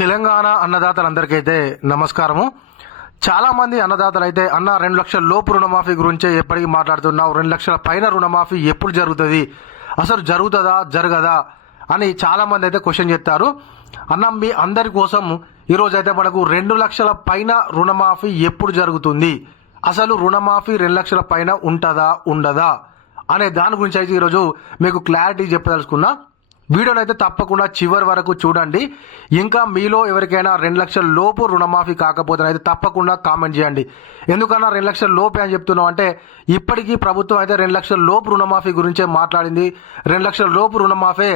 తెలంగాణ అన్నదాతలందరికైతే నమస్కారము. చాలా మంది అన్నదాతలు అయితే అన్న రెండు లక్షల లోపు రుణమాఫీ గురించే ఎప్పటికీ మాట్లాడుతున్నావు రెండు లక్షల పైన రుణమాఫీ ఎప్పుడు జరుగుతుంది? అసలు జరుగుతుందా జరగదా? అని చాలా మంది అయితే క్వశ్చన్ చెప్తారు అన్న మీ అందరి కోసం ఈరోజు అయితే మనకు రెండు లక్షల పైన రుణమాఫీ ఎప్పుడు జరుగుతుంది? అసలు రుణమాఫీ రెండు లక్షల పైన ఉంటుందా ఉండదా? అనే దాని గురించి అయితే ఈరోజు మీకు క్లారిటీ చెప్పదలుచుకున్నా. వీడియోని అయితే తప్పకుండా చివరి వరకు చూడండి. ఇంకా మీలో ఎవరికైనా రెండు లక్షల లోపు రుణమాఫీ కాకపోతే అయితే తప్పకుండా కామెంట్ చేయండి. ఎందుకన్నా రెండు లక్షల లోపే అని చెప్తున్నాం అంటే ఇప్పటికీ ప్రభుత్వం అయితే రెండు లక్షల లోపు రుణమాఫీ గురించే మాట్లాడింది. రెండు లక్షల లోపు రుణమాఫీ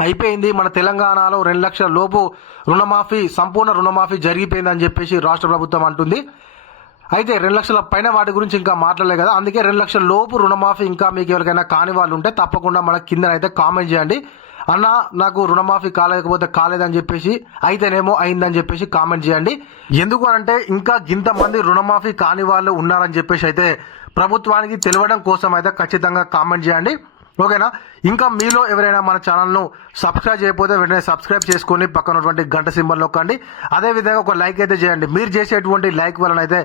అయిపోయింది. మన తెలంగాణలో రెండు లక్షల లోపు రుణమాఫీ సంపూర్ణ రుణమాఫీ జరిగిపోయిందని చెప్పేసి రాష్ట్ర ప్రభుత్వం అంటుంది. అయితే రెండు లక్షల పైన వాటి గురించి ఇంకా మాట్లాడలే కదా. అందుకే రెండు లక్షల లోపు రుణమాఫీ ఇంకా మీకు ఎవరికైనా కాని వాళ్ళు ఉంటే తప్పకుండా మన కింద అయితే కామెంట్ చేయండి. అన్న నాకు రుణమాఫీ కాలేకపోతే కాలేదని చెప్పేసి అయితేనేమో అయిందని చెప్పేసి కామెంట్ చేయండి. ఎందుకు అంటే ఇంకా ఇంతమంది రుణమాఫీ కాని వాళ్ళు ఉన్నారని చెప్పేసి అయితే ప్రభుత్వానికి తెలియడం కోసం అయితే ఖచ్చితంగా కామెంట్ చేయండి. ఓకేనా? ఇంకా మీలో ఎవరైనా మన ఛానల్ను సబ్స్క్రైబ్ చేయకపోతే వెంటనే సబ్స్క్రైబ్ చేసుకొని పక్కన ఉన్నటువంటి గంట సింబల్ నొక్కండి. అదే విధంగా ఒక లైక్ అయితే చేయండి. మీరు చేసేటువంటి లైక్ వలన అయితే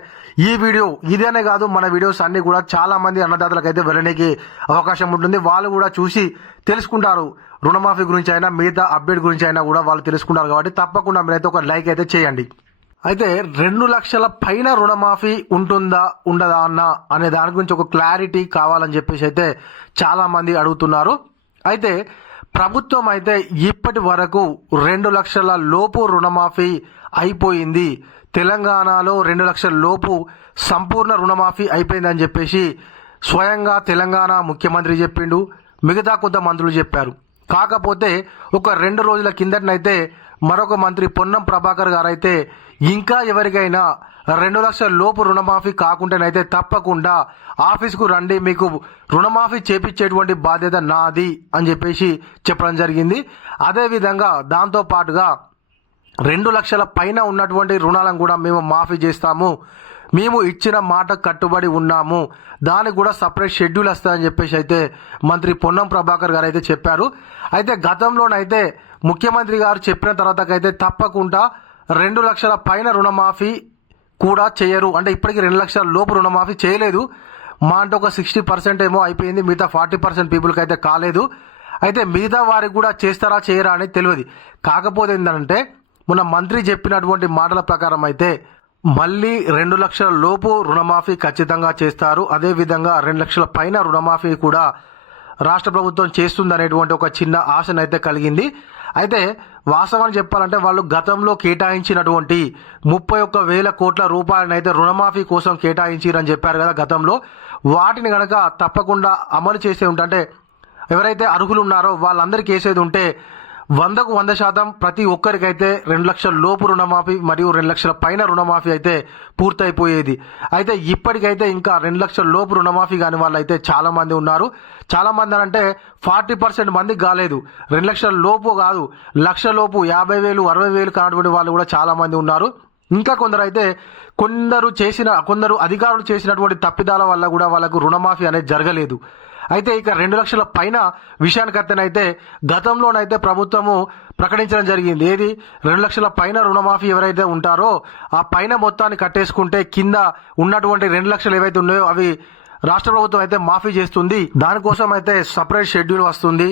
ఈ వీడియో ఇదేనే కాదు మన వీడియోస్ అన్ని కూడా చాలా మంది అన్నదాతలకు అయితే వెళ్ళడానికి అవకాశం ఉంటుంది. వాళ్ళు కూడా చూసి తెలుసుకుంటారు. రుణమాఫీ గురించి అయినా మిగతా అప్డేట్ గురించి అయినా కూడా వాళ్ళు తెలుసుకుంటారు కాబట్టి తప్పకుండా మీరైతే ఒక లైక్ అయితే చేయండి. అయితే రెండు లక్షల పైన రుణమాఫీ ఉంటుందా ఉండదా అన్న అనే దాని గురించి ఒక క్లారిటీ కావాలని చెప్పేసి అయితే చాలా మంది అడుగుతున్నారు. అయితే ప్రభుత్వం అయితే ఇప్పటి వరకు రెండు లక్షల లోపు రుణమాఫీ అయిపోయింది. తెలంగాణలో రెండు లక్షల లోపు సంపూర్ణ రుణమాఫీ అయిపోయిందని చెప్పేసి స్వయంగా తెలంగాణ ముఖ్యమంత్రి చెప్పిండు. మిగతా కొంత మంత్రులు చెప్పారు. కాకపోతే ఒక రెండు రోజుల కిందటనైతే మరొక మంత్రి పొన్నం ప్రభాకర్ గారు అయితే ఇంకా ఎవరికైనా రెండు లక్షల లోపు రుణమాఫీ కాకుండానైతే తప్పకుండా ఆఫీస్కు రండి మీకు రుణమాఫీ చేపించేటువంటి బాధ్యత నాది అని చెప్పేసి చెప్పడం జరిగింది. అదేవిధంగా దాంతో పాటుగా రెండు లక్షల పైన ఉన్నటువంటి రుణాలను కూడా మేము మాఫీ చేస్తాము. మేము ఇచ్చిన మాట కట్టుబడి ఉన్నాము. దానికి కూడా సపరేట్ షెడ్యూల్ వస్తుందని చెప్పేసి అయితే మంత్రి పొన్నం ప్రభాకర్ గారు అయితే చెప్పారు. అయితే గతంలోనైతే ముఖ్యమంత్రి గారు చెప్పిన తర్వాతకైతే తప్పకుండా రెండు లక్షల పైన రుణమాఫీ కూడా చేయరు. అంటే ఇప్పటికి రెండు లక్షల లోపు రుణమాఫీ చేయలేదు. మా అంటే ఒక సిక్స్టీ పర్సెంట్ ఏమో అయిపోయింది. మిగతా ఫార్టీ పర్సెంట్ పీపుల్కి అయితే కాలేదు. అయితే మిగతా వారికి కూడా చేస్తారా చేయరా అనేది తెలియదు. కాకపోతే ఏంటంటే మొన్న మంత్రి చెప్పినటువంటి మాటల ప్రకారం అయితే మళ్ళీ రెండు లక్షల లోపు రుణమాఫీ ఖచ్చితంగా చేస్తారు. అదేవిధంగా రెండు లక్షల పైన రుణమాఫీ కూడా రాష్ట్ర ప్రభుత్వం చేస్తుందనేటువంటి ఒక చిన్న ఆశనైతే కలిగింది. అయితే వాస్తవాన్ని చెప్పాలంటే వాళ్ళు గతంలో కేటాయించినటువంటి ముప్పై ఒక్క వేల కోట్ల రూపాయలనైతే రుణమాఫీ కోసం కేటాయించారని చెప్పారు కదా గతంలో. వాటిని గనక తప్పకుండా అమలు చేసే ఉంటే ఎవరైతే అర్హులు ఉన్నారో వాళ్ళందరికీ వేసేది ఉంటే వందకు వంద శాతం ప్రతి ఒక్కరికైతే రెండు లక్షల లోపు రుణమాఫీ మరియు రెండు లక్షల పైన రుణమాఫీ అయితే పూర్తయిపోయేది. అయితే ఇప్పటికైతే ఇంకా రెండు లక్షల లోపు రుణమాఫీ కాని వాళ్ళు అయితే చాలా మంది ఉన్నారు. చాలా మంది అంటే ఫార్టీ పర్సెంట్ మంది కాలేదు. రెండు లక్షల లోపు కాదు లక్ష లోపు యాభై వేలు అరవై వేలు కానటువంటి వాళ్ళు కూడా చాలా మంది ఉన్నారు. ఇంకా కొందరు అయితే కొందరు చేసిన కొందరు అధికారులు చేసినటువంటి తప్పిదాల వల్ల కూడా వాళ్ళకు రుణమాఫీ అనేది జరగలేదు. అయితే ఇక రెండు లక్షల పైన విషయానికైతేనైతే గతంలోనైతే ప్రభుత్వము ప్రకటించడం జరిగింది. ఏది? రెండు లక్షల పైన రుణమాఫీ ఎవరైతే ఉంటారో ఆ పైన మొత్తాన్ని కట్టేసుకుంటే కింద ఉన్నటువంటి రెండు లక్షలు ఏవైతే ఉన్నాయో అవి రాష్ట్ర ప్రభుత్వం అయితే మాఫీ చేస్తుంది. దానికోసం అయితే సపరేట్ షెడ్యూల్ వస్తుంది.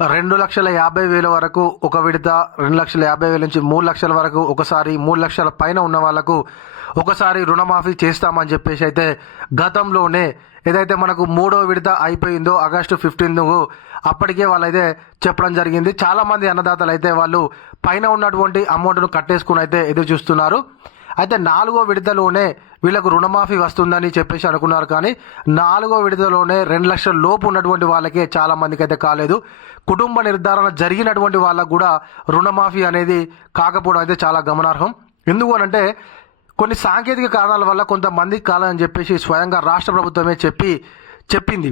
రెండు లక్షల యాభై వేల వరకు ఒక విడత రెండు లక్షల యాభై వేల నుంచి మూడు లక్షల వరకు ఒకసారి మూడు లక్షల పైన ఉన్న వాళ్ళకు ఒకసారి రుణమాఫీ చేస్తామని చెప్పేసి అయితే గతంలోనే ఏదైతే మనకు మూడో విడత అయిపోయిందో ఆగస్టు ఫిఫ్టీన్త్ అప్పటికే వాళ్ళైతే చెప్పడం జరిగింది. చాలా మంది అన్నదాతలు అయితే వాళ్ళు పైన ఉన్నటువంటి అమౌంట్ను కట్టేసుకుని అయితే ఎదురు చూస్తున్నారు. అయితే నాలుగో విడతలోనే వీళ్ళకు రుణమాఫీ వస్తుందని చెప్పేసి అనుకున్నారు కానీ నాలుగో విడతలోనే రెండు లక్షల లోపు ఉన్నటువంటి వాళ్ళకే చాలా మందికి అయితే కాలేదు. కుటుంబ నిర్ధారణ జరిగినటువంటి వాళ్ళకు కూడా రుణమాఫీ అనేది కాకపోవడం అయితే చాలా గమనార్హం. ఎందుకు అనంటే కొన్ని సాంకేతిక కారణాల వల్ల కొంతమంది కాలని చెప్పేసి స్వయంగా రాష్ట్ర ప్రభుత్వమే చెప్పి చెప్పింది.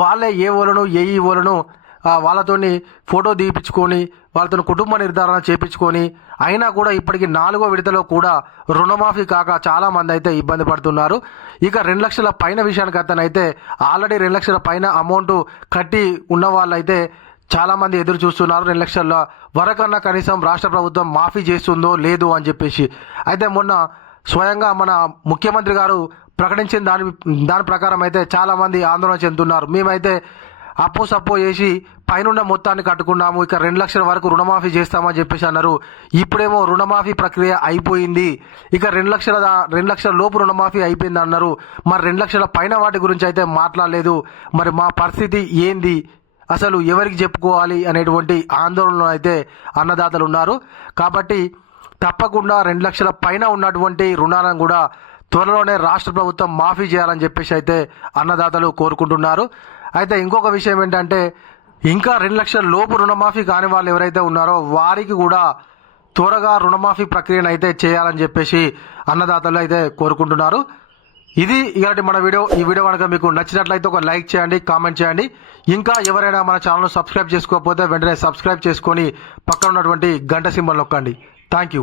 వాళ్ళే ఏ ఓలను ఏ ఈ ఓలను వాళ్ళతోని ఫోటో తీపించుకొని వాళ్ళతో కుటుంబ నిర్ధారణ చేపించుకొని అయినా కూడా ఇప్పటికి నాలుగో విడతలో కూడా రుణమాఫీ కాక చాలామంది అయితే ఇబ్బంది పడుతున్నారు. ఇక రెండు లక్షల పైన విషయానికి అతనైతే ఆల్రెడీ రెండు లక్షల పైన అమౌంట్ కట్టి ఉన్న వాళ్ళైతే చాలామంది ఎదురు చూస్తున్నారు. రెండు లక్షల వరకన్నా కనీసం రాష్ట్ర ప్రభుత్వం మాఫీ చేస్తుందో లేదు అని చెప్పేసి. అయితే మొన్న స్వయంగా మన ముఖ్యమంత్రి గారు ప్రకటించిన దాని దాని ప్రకారం అయితే చాలామంది ఆందోళన చెందుతున్నారు. మేమైతే అప్పు సప్పు చేసి పైనున్న మొత్తాన్ని కట్టుకున్నాము. ఇక రెండు లక్షల వరకు రుణమాఫీ చేస్తామని చెప్పేసి అన్నారు. ఇప్పుడేమో రుణమాఫీ ప్రక్రియ అయిపోయింది. ఇక రెండు లక్షల రెండు లక్షల లోపు రుణమాఫీ అయిపోయింది అన్నారు. మరి రెండు లక్షల పైన వాటి గురించి అయితే మాట్లాడలేదు. మరి మా పరిస్థితి ఏంది? అసలు ఎవరికి చెప్పుకోవాలి అనేటువంటి ఆందోళనలో అయితే అన్నదాతలు ఉన్నారు. కాబట్టి తప్పకుండా రెండు లక్షల పైన ఉన్నటువంటి రుణాలను కూడా త్వరలోనే రాష్ట్ర ప్రభుత్వం మాఫీ చేయాలని చెప్పేసి అయితే అన్నదాతలు కోరుకుంటున్నారు. అయితే ఇంకొక విషయం ఏంటంటే ఇంకా రెండు లక్షల లోపు రుణమాఫీ కాని వాళ్ళు ఎవరైతే ఉన్నారో వారికి కూడా త్వరగా రుణమాఫీ ప్రక్రియను అయితే చేయాలని చెప్పేసి అన్నదాతలు అయితే కోరుకుంటున్నారు. ఇది ఇలాంటి మన వీడియో. ఈ వీడియో కనుక మీకు నచ్చినట్లయితే ఒక లైక్ చేయండి కామెంట్ చేయండి. ఇంకా ఎవరైనా మన ఛానల్ సబ్స్క్రైబ్ చేసుకోకపోతే వెంటనే సబ్స్క్రైబ్ చేసుకొని పక్కన ఉన్నటువంటి గంట సింబల్ నొక్కండి. Thank you.